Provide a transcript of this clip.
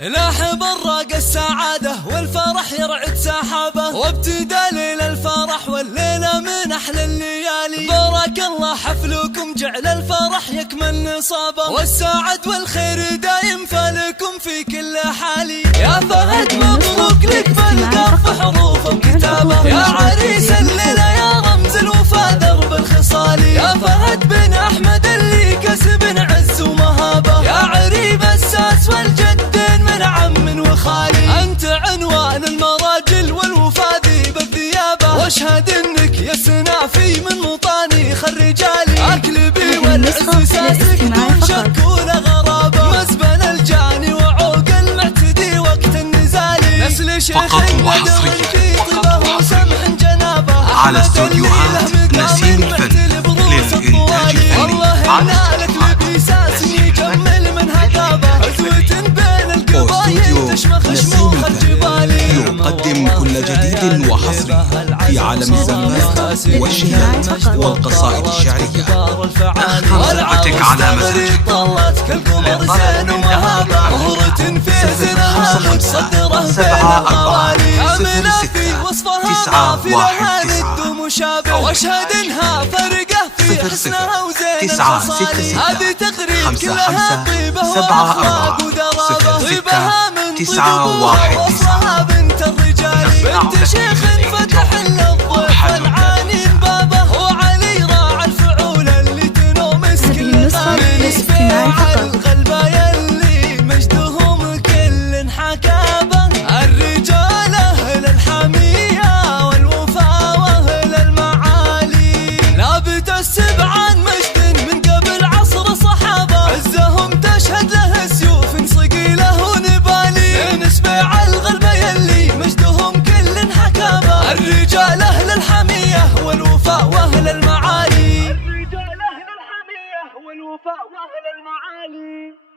لاحب الراق السعادة والفرح يرعد سحابه، وابتدى ليل الفرح والليلة من أحلى الليالي. بارك الله حفلكم جعل الفرح يكمل نصابه، والسعد والخير دايم فالكم في كل حالي. يا فهد مبروك لك بالقرف حروف وكتابه، يا عريس الليلة يا رمز الوفا درب الخصالي. يا فهد بن أحمد اللي كسب عز ومهابه، يا عريب الساس والجدين من عم وخالي. أنت عنوان المراجل والوفا ذيب الثيابة، واشهد انك يا سنافي من مطانيخ الرجالي. اكلبي والعز ساسك دون شك ولا غرابة، مزبل الجاني وعوق المعتدي وقت النزالي. نسل شيخ ندر في طبه وسمح جنابه، على استوديوهات نسيم الفن للإنتاج الفني. والله نالك لبيساس يجمل من هدابه، عزوة بين القبايل تشمخ شموخ الجبال. يقدم كل جديد وحصري في عالم الزنبات والشيلات والقصائد الشعرية. اختر زوجتك على مزاجك. طلت كالقمر زين ومهابه، مهرة في زنها متصدره بين القوالي. كاملة في وصفها في لها ند ومشابه، واشهد انها فرقه في حسنها وزين الخصال. هذه تقريب كلها طيبه واخلاق وذرابه، طيبها من طيب واصلها بنت الرجال. بنت شيخ فتح للضيف العانين بابه، وعلي راعى الفعول اللي تنومس كل غالي. فيها الغلبه يلي مجدهم كل حكابه، الرجال اهل الحميه والوفا واهل المعالي. لابت السبع عن مجد من قبل عصر صحابه، عزهم تشهد له سيوف صقيله ونبالي. نسبع الغلبه يلي مجدهم كل حكابه، الرجال اهل الحميه والوفا واهل المعالي. الرجال اهل الحميه والوفا واهل المعالي.